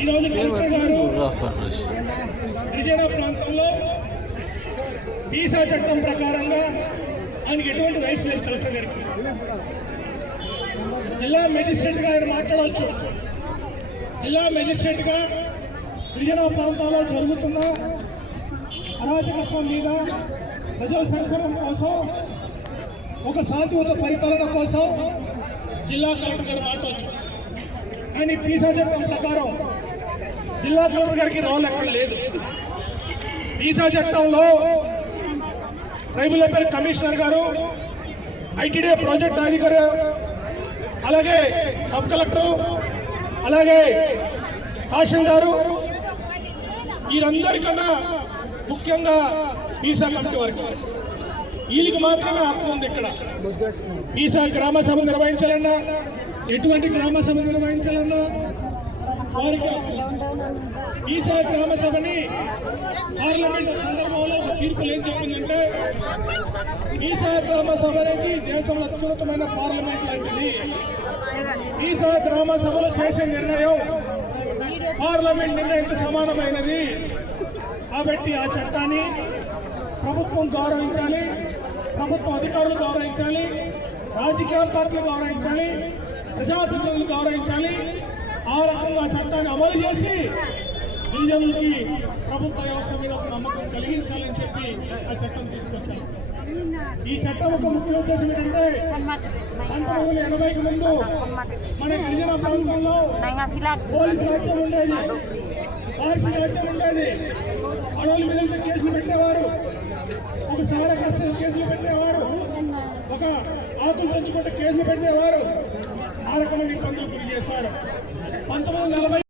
ఈరోజు కలెక్టర్ గారు గిరిజన ప్రాంతంలో వీసా చట్టం ప్రకారంగా ఆయనకి ఎటువంటి రైట్స్ లేదు. కలెక్టర్ గారికి జిల్లా మెజిస్ట్రేట్గా ఆయన మాట్లాడవచ్చు. జిల్లా మెజిస్ట్రేట్గా గిరిజన ప్రాంతాల్లో జరుగుతున్న అరాచకత్వం మీద ప్రజల సంక్షేమం కోసం, ఒక శాంతియుత పరిపాలన కోసం జిల్లా కలెక్టర్ గారు మాట్లాడవచ్చు. కానీ వీసా చట్టం ప్రకారం జిల్లా కలెక్టర్ గారికి రోల్ ఎక్కడ లేదు. వీసా చట్టంలో ట్రైబల్ వెల్ఫేర్ కమిషనర్ గారు, ఐటీడీ ప్రాజెక్ట్ అధికారి, అలాగే సబ్ కలెక్టర్, అలాగే తహసీల్దారు, వీరందరికన్నా ముఖ్యంగా వీసా కమిటీ వారికి, వీళ్ళకి మాత్రమే హక్కు ఉంది. ఇక్కడ వీసా గ్రామ సభ నిర్వహించాలన్నా, ఎటువంటి గ్రామ సభ నిర్వహించాలన్నా వారికి వీసా గ్రామ సభని పార్లమెంట్ సందర్భంలో తీర్పులు ఏం చెప్పిందంటే, వీసా గ్రామ సభ అనేది దేశంలో అత్యున్నతమైన పార్లమెంట్ లాంటిది. వీసా గ్రామ సభలో చేసే నిర్ణయం పార్లమెంట్ నిర్ణయంతో సమానమైనది. కాబట్టి ఆ చట్టాన్ని ప్రభుత్వం గౌరవించాలి, ప్రభుత్వ అధికారులు గౌరవించాలి, రాజకీయ పార్టీలు గౌరవించాలి, ప్రజాప్రతినిధులు గౌరవించాలి. ఆ రకంగా చట్టాన్ని అమలు చేసి గిరిజనులకి ప్రభుత్వ వ్యవస్థ మీద ఒక నమ్మకం కలిగించాలని చెప్పి ఆ చట్టం తీసుకొచ్చారు. ఈ చట్టం ఒక ముఖ్య ఉద్దేశం ఏంటంటే, 1980కి ముందు మన గిరిజన ప్రాంతంలో పోలీసు రాజ్యం ఉండేది, ఆర్సీ రాజ్యం ఉండేది. అడవుల మీద కేసులు పెట్టేవారు, ఒక సారకర్ష కేసులు పెట్టేవారు, ఒక ఆకులు పెంచుకుంటే కేసులు పెట్టేవారు. ఆ రకమైన ఇబ్బందులు గురి చేశారు. 1940